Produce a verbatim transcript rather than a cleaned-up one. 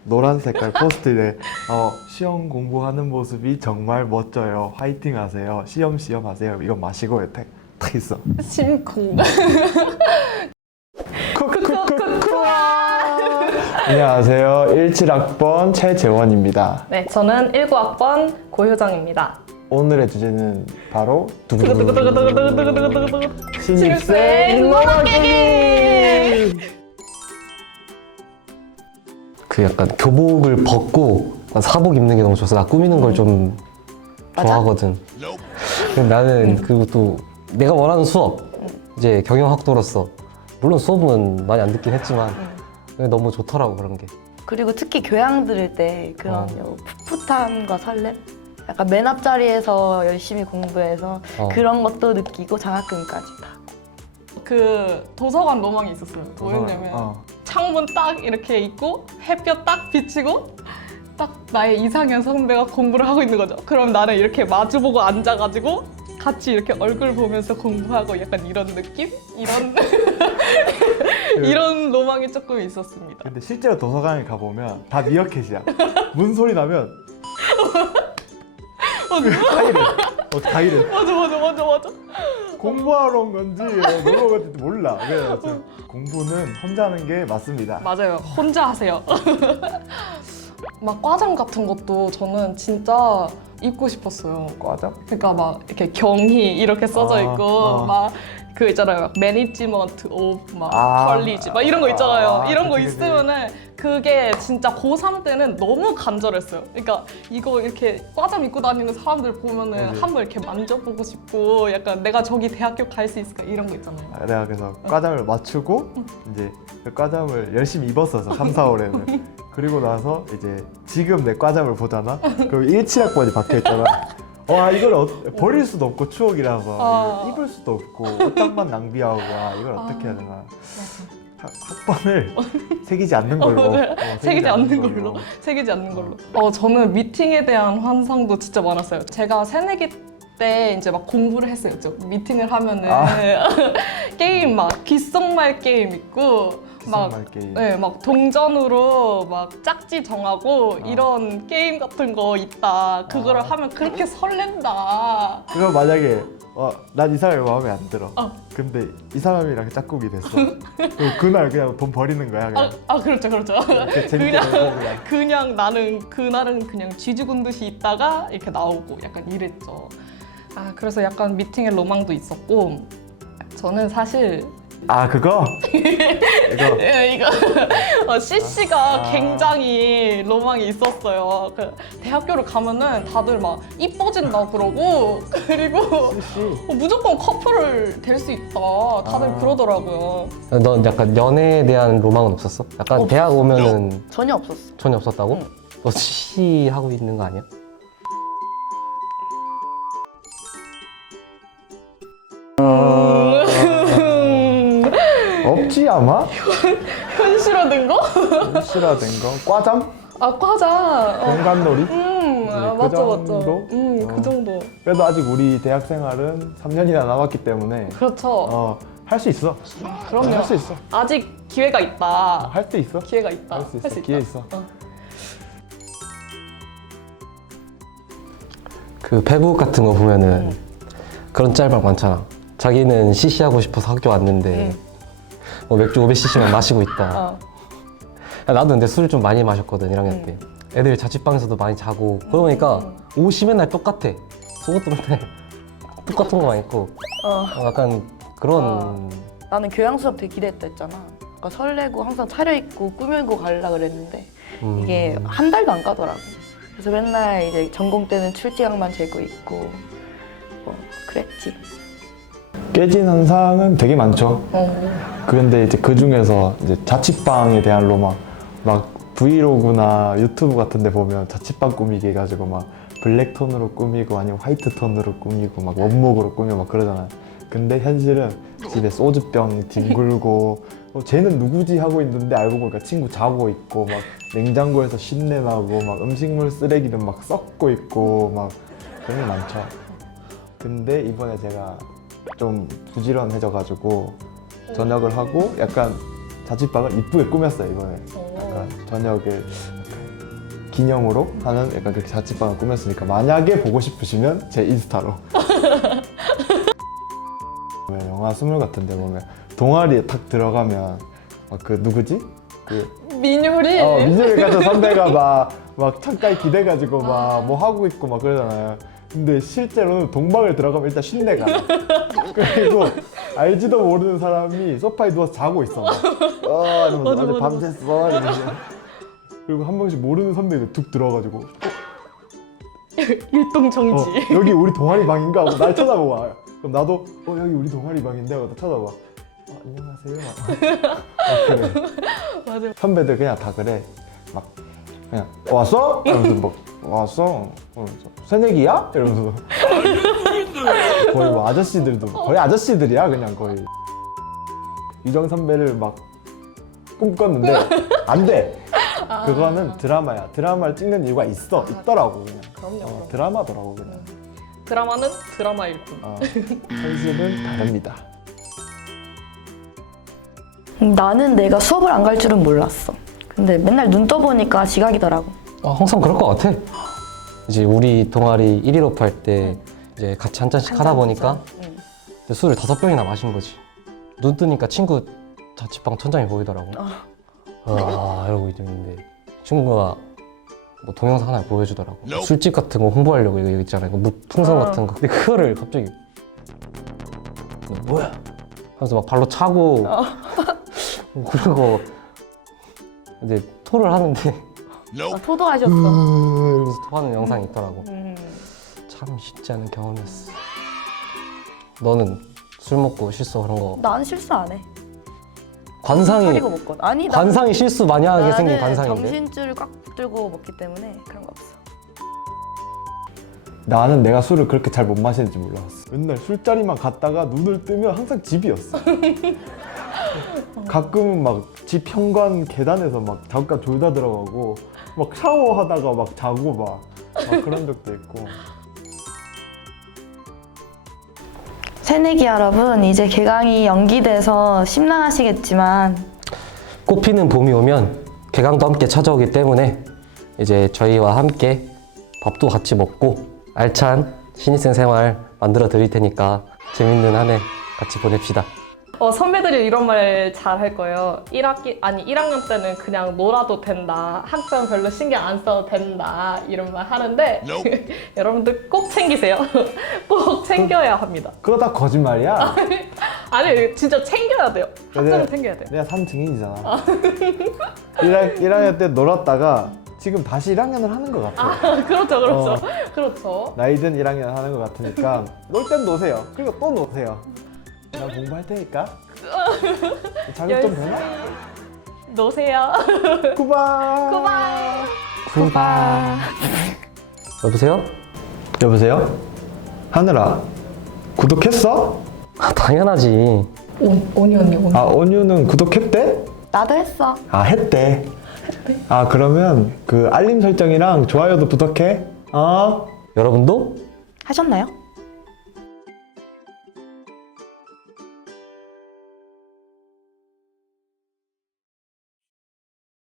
노란 색깔 포스트잇에 어, 시험 공부하는 모습이 정말 멋져요. 화이팅 하세요. 시험 시험 하세요. 이거 마시고 탁, 탁 있어. 심쿵. 안녕하세요. 십칠 학번 최재원입니다. 네, 저는 십구 학번 고효정입니다. 오늘의 주제는 바로 두구두구두구두구두구두구두구두구. 신입생 로마 깨기! 그 약간 교복을 벗고 사복 입는 게 너무 좋아서 나 꾸미는 걸 좀 좋아하거든. 근데 나는 그리고 또 내가 원하는 수업 이제 경영학도로서 물론 수업은 많이 안 듣긴 했지만 근데 너무 좋더라고 그런 게. 그리고 특히 교양 들을 때 그런 어. 풋풋함과 설렘? 약간 맨 앞자리에서 열심히 공부해서 어. 그런 것도 느끼고 장학금까지 다. 그 도서관 로망이 있었어요. 뭐였냐면 어. 창문 딱 이렇게 있고 햇볕 딱 비치고 딱 나의 이상형 선배가 공부를 하고 있는 거죠. 그럼 나는 이렇게 마주보고 앉아가지고 같이 이렇게 얼굴 보면서 공부하고 약간 이런 느낌? 이런 이런 로망이 조금 있었습니다. 근데 실제로 도서관에 가보면 다 미어캣이야. 문 소리 나면 다 이래. 어, 다 이래. 맞아 맞아 맞아 맞아. 공부하러 온 건지 놀러 온 건지 몰라. 그래서 공부는 혼자 하는 게 맞습니다. 맞아요. 혼자 하세요. 막 과잠 같은 것도 저는 진짜 입고 싶었어요. 과자? 그러니까 막 이렇게 경희 이렇게 써져 아, 있고 아. 막 그 있잖아요. 막 매니지먼트 오브 막 아. 컬리지 막 이런 거 있잖아요. 아, 이런 거 그치, 그치. 있으면은 그게 진짜 고삼 때는 너무 간절했어요. 그러니까 이거 이렇게 과잠 입고 다니는 사람들 보면은 그치. 한번 이렇게 만져보고 싶고 약간 내가 저기 대학교 갈 수 있을까 이런 거 있잖아요. 아, 내가 그래서 과잠을 맞추고 이제 그 과잠을 열심히 입었어서 삼, 사월에는 그리고 나서 이제 지금 내 과잠을 보잖아. 그럼 십칠 학번이 박혀 있잖아. 와 이걸 어, 버릴 수도 없고 추억이라서 아. 이걸 입을 수도 없고 옷장만 낭비하고 와 이걸 어떻게 해야 되나. 학- 학번을 새기지 않는 걸로. 어, 네. 어, 새기지 않는 걸로. 새기지 않는 걸로. 어, 저는 미팅에 대한 환상도 진짜 많았어요. 제가 새내기 때 이제 막 공부를 했어요. 저 미팅을 하면은 아. 게임 막 귓속말 게임 있고 막 말 게임. 네, 막 동전으로 막 짝지 정하고 아. 이런 게임 같은 거 있다. 그거를 아. 하면 그렇게 설렌다. 그럼 만약에 어, 난 이 사람이 마음에 안 들어. 어. 근데 이 사람이랑 짝꿍이 됐어. 그럼 그날 그냥 돈 버리는 거야. 아, 그냥. 아 그렇죠, 그렇죠. 이렇게 재밌게 그냥- 놀고 그냥. 그냥 나는 그날은 그냥 쥐죽은 듯이 있다가 이렇게 나오고 약간 이랬죠. 아 그래서 약간 미팅의 로망도 있었고 저는 사실 아 그거? 이거 예, 이거 어, 씨씨가 아. 굉장히 로망이 있었어요. 그 대학교를 가면은 다들 막 이뻐진다 그러고 그리고 씨씨. 어, 무조건 커플을 될 수 있다 다들 아. 그러더라고요. 넌 약간 연애에 대한 로망은 없었어? 약간 대학 오면은 전혀 없었어. 전혀 없었다고? 응. 너 시 하고 있는 거 아니야? 없지 아마? 현실화된 거? 실화된 거? 과잠? 아 과자. 어. 공간놀이? 음, 아, 그 맞죠, 맞죠. 정도? 음, 어. 그 정도. 그래도 아직 우리 대학 생활은 삼 년이나 남았기 때문에 그렇죠. 어, 할 수 있어. 그럼요. 할 수 있어. 아직 기회가 있다. 할 수 있어. 기회가 있다. 할 수 있어. 기회 있어. 어. 그 페북 같은 거 보면은 그런 짤방 많잖아. 자기는 씨씨 하고 싶어서 학교 왔는데 뭐 맥주 오백 씨씨만 마시고 있다. 어. 야, 나도 근데 술을 좀 많이 마셨거든 일 학년 때. 애들 자취방에서도 많이 자고 그러니까 옷이 맨날 똑같아. 속옷도 맨날 똑같은 거만 입고 어. 어, 약간 그런 어. 나는 교양 수업 되게 기대했다 했잖아. 그러니까 설레고 항상 차려입고 꾸밀고 가려고 그랬는데 음, 이게 한 달도 안 가더라고. 그래서 맨날 이제 전공 때는 출제강만 재고 있고 뭐 그랬지. 깨진 현상은 되게 많죠. 어. 그런데 이제 그 중에서 이제 자취방에 대한 로망, 막 브이로그나 유튜브 같은 데 보면 자취방 꾸미기 해가지고 막 블랙 톤으로 꾸미고 아니면 화이트 톤으로 꾸미고 막 원목으로 꾸미고 막 그러잖아요. 근데 현실은 집에 소주병 뒹굴고 어, 쟤는 누구지 하고 있는데 알고 보니까 친구 자고 있고 막 냉장고에서 신내 나고 막 음식물 쓰레기는 막 썩고 있고 막 그런 게 많죠. 근데 이번에 제가 좀 부지런해져가지고 전역을 하고 약간 자취방을 이쁘게 꾸몄어요 이번에. 어. 약간 약간 저녁을 약간 기념으로 하는 약간 그렇게 자취방을 꾸몄으니까 만약에 보고 싶으시면 제 인스타로 보면 영화 스물 같은데 보면 동아리에 탁 들어가면 막 그 누구지? 그 민효리. 어, 민혁이 같은 선배가 막, 막 창가에 기대가지고 막 뭐 하고 있고 막 그러잖아요. 근데 실제로는 동방을 들어가면 일단 쉰내가 나. 그리고 알지도 모르는 사람이 소파에 누워서 자고 있어. 막. 어, 이러면서 맞아, 어제 맞아. 밤샜어. 이러면서. 그리고 한 번씩 모르는 선배가 툭 들어와가지고 일동정지. 어, 여기 우리 동아리 방인가 하고 날 쳐다보고 와요. 그럼 나도 어 여기 우리 동아리 방인데 하고 나 쳐다봐. 어, 안녕하세요. 막. 어, 그래. 맞아. 선배들 그냥 다 그래. 막 그냥 왔어? 이러면서 막 왔어? 이러면서 새내기야? 이러면서 거의 뭐 아저씨들도 거의 아저씨들이야 그냥 거의. 유정 선배를 막 꿈꿨는데 안 돼. 그거는 드라마야. 드라마를 찍는 이유가 있어. 있더라고 그냥. 그럼요. 어, 그럼. 드라마더라고 그냥. 드라마는 드라마일 뿐. 어, 현실은 다릅니다. 음, 나는 내가 수업을 안 갈 줄은 몰랐어. 근데 맨날 눈 떠보니까 지각이더라고. 아, 항상 그럴 것 같아. 이제 우리 동아리 일 일 오프 할 때 이제 같이 한 잔씩 하다 보니까 응. 이제 술을 다섯 병이나 마신 거지. 눈 뜨니까 친구 자취방 천장이 보이더라고. 와 이러고 있는데 친구가 뭐 동영상 하나 보여주더라고. 술집 같은 거 홍보하려고 이거 있잖아요. 뭐 풍선 어. 같은 거. 근데 그거를 갑자기 뭐야? 하면서 막 발로 차고 그리고 근데 토를 하는데 아, 토도 하셨어. 이러면서 토하는 영상이 있더라고. 음. 참 쉽지 않은 경험이었어. 너는 술 먹고 실수 그런 거 난 실수 안 해. 관상이 차리고 먹거든. 아니 나 관상이 실수 많이 하게 생긴 나는 관상인데. 정신줄 꽉 들고 먹기 때문에 그런 거 없어. 나는 내가 술을 그렇게 잘 못 마시는지 몰랐어. 맨날 술자리만 갔다가 눈을 뜨면 항상 집이었어. 가끔은 막 집 현관 계단에서 막 잠깐 졸다 들어가고 막 샤워하다가 막 자고 막, 막 그런 적도 있고. 새내기 여러분, 이제 개강이 연기돼서 심란하시겠지만 꽃피는 봄이 오면 개강도 함께 찾아오기 때문에 이제 저희와 함께 밥도 같이 먹고 알찬 신입생 생활 만들어 드릴 테니까 재밌는 한 해 같이 보냅시다. 어, 선배들이 이런 말 잘 할 거예요. 일 학기, 아니 일 학년 때는 그냥 놀아도 된다. 학점 별로 신경 안 써도 된다. 이런 말 하는데 여러분들 꼭 챙기세요. 꼭 챙겨야 합니다. 그거 다 거짓말이야. 아니 진짜 챙겨야 돼요. 학점은 네. 챙겨야 돼요. 내가 산 증인이잖아. 일 학년 때 놀았다가 지금 다시 일 학년을 하는 것 같아. 아, 그렇죠, 그렇죠. 어. 그렇죠. 나이든 일 학년 하는 것 같으니까 놀 땐 노세요. 그리고 또 노세요. 나 공부할 테니까. 자격증 되나? 노세요. 쿠바. 고마워. 쿠바. 여보세요? 여보세요? 하늘아, 구독했어? 아, 당연하지. 온이 언니, 온이. 아, 온유는 구독했대? 나도 했어. 아, 했대. 아, 그러면 그 알림 설정이랑 좋아요도 부탁해. 어? 여러분도 하셨나요?